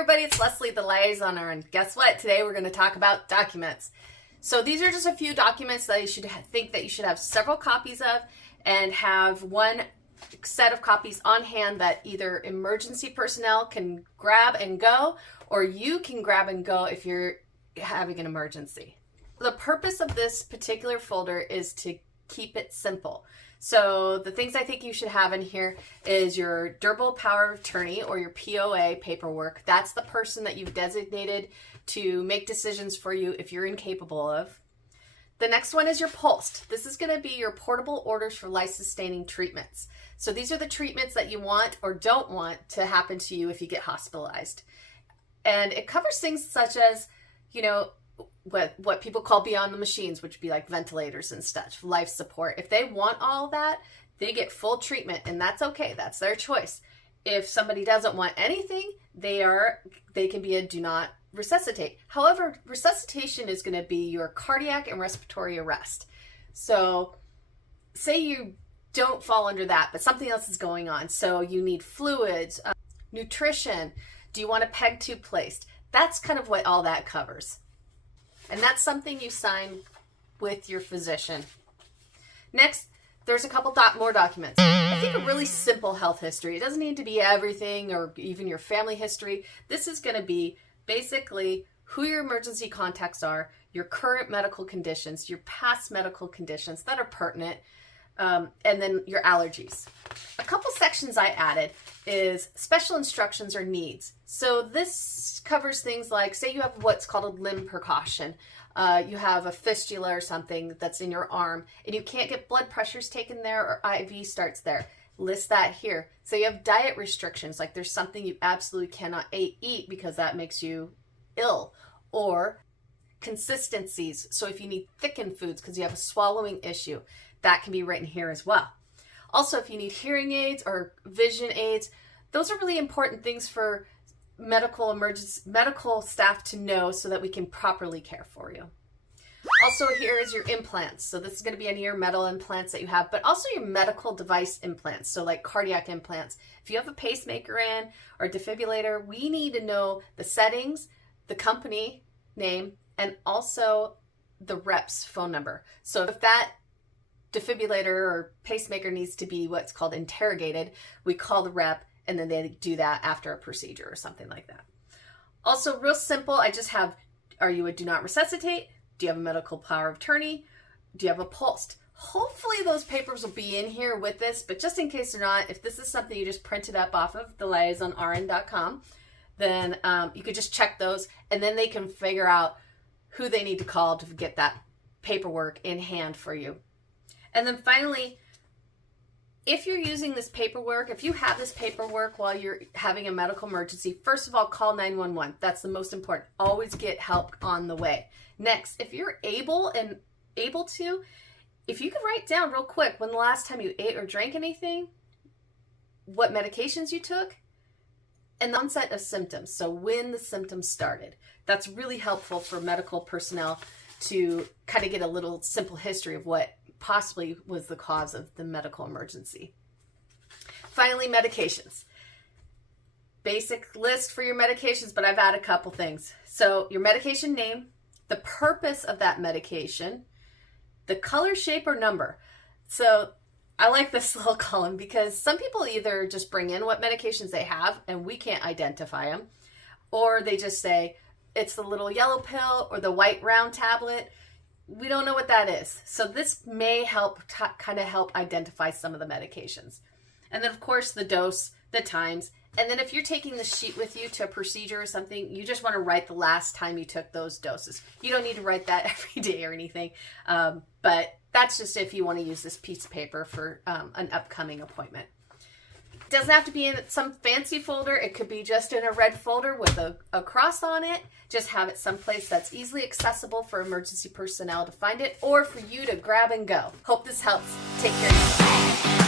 everybody, it's Leslie, the liaisonRN. Guess what? Today we're going to talk about documents. So these are just a few documents that you should think that you should have several copies of and have one set of copies on hand that either emergency personnel can grab and go, or you can grab and go if you're having an emergency. The purpose of this particular folder is to keep it simple. So the things I think you should have in here is your durable power of attorney or your POA paperwork. That's the person that you've designated to make decisions for you if you're incapable of. The next one is your POLST. This is going to be your portable orders for life-sustaining treatments. So these are the treatments that you want or don't want to happen to you if you get hospitalized. And it covers things such as, you know, what people call beyond the machines, which would be like ventilators and such, life support. If they want all that, they get full treatment, and that's okay. That's their choice. If somebody doesn't want anything, they can be a do not resuscitate. However, resuscitation is going to be your cardiac and respiratory arrest. So say you don't fall under that, but something else is going on. So you need fluids, nutrition. Do you want a PEG tube placed? That's kind of what all that covers. And that's something you sign with your physician. Next, there's a couple more documents. I think a really simple health history. It doesn't need to be everything or even your family history. This is going to be basically who your emergency contacts are, your current medical conditions, your past medical conditions that are pertinent, and then your allergies. A couple sections I added is special instructions or needs. So this covers things like, say you have what's called a limb precaution. You have a fistula or something that's in your arm and you can't get blood pressures taken there or IV starts there. List that here. So you have diet restrictions, like there's something you absolutely cannot eat because that makes you ill, or consistencies. So if you need thickened foods because you have a swallowing issue, that can be written here as well. Also, if you need hearing aids or vision aids, those are really important things for medical staff to know so that we can properly care for you. Also, here is your implants. So this is going to be any of your metal implants that you have, but also your medical device implants. So like cardiac implants. If you have a pacemaker in or a defibrillator, we need to know the settings, the company name, and also the rep's phone number. So if that defibrillator or pacemaker needs to be what's called interrogated, we call the rep, and then they do that after a procedure or something like that. Also, real simple, I just have, are you a do not resuscitate? Do you have a medical power of attorney? Do you have a POLST? Hopefully those papers will be in here with this, but just in case they're not, if this is something you just printed up off of the liaisonRN.com, then you could just check those, and then they can figure out who they need to call to get that paperwork in hand for you. And then finally, if you're using this paperwork, if you have this paperwork while you're having a medical emergency, first of all, call 911. That's the most important. Always get help on the way. Next, if you're able to, if you could write down real quick when the last time you ate or drank anything, what medications you took, and the onset of symptoms. So when the symptoms started. That's really helpful for medical personnel to kind of get a little simple history of what possibly was the cause of the medical emergency. Finally, medications. Basic list for your medications, but I've added a couple things. So your medication name, the purpose of that medication, the color, shape, or number. So I like this little column because some people either just bring in what medications they have and we can't identify them, or they just say it's the little yellow pill or the white round tablet. We don't know what that is. So this may help kind of help identify some of the medications. And then of course the dose, the times, and then if you're taking the sheet with you to a procedure or something, you just want to write the last time you took those doses. You don't need to write that every day or anything, but that's just if you want to use this piece of paper for an upcoming appointment. It doesn't have to be in some fancy folder. It could be just in a red folder with a cross on it. Just have it someplace that's easily accessible for emergency personnel to find it or for you to grab and go. Hope this helps. Take care.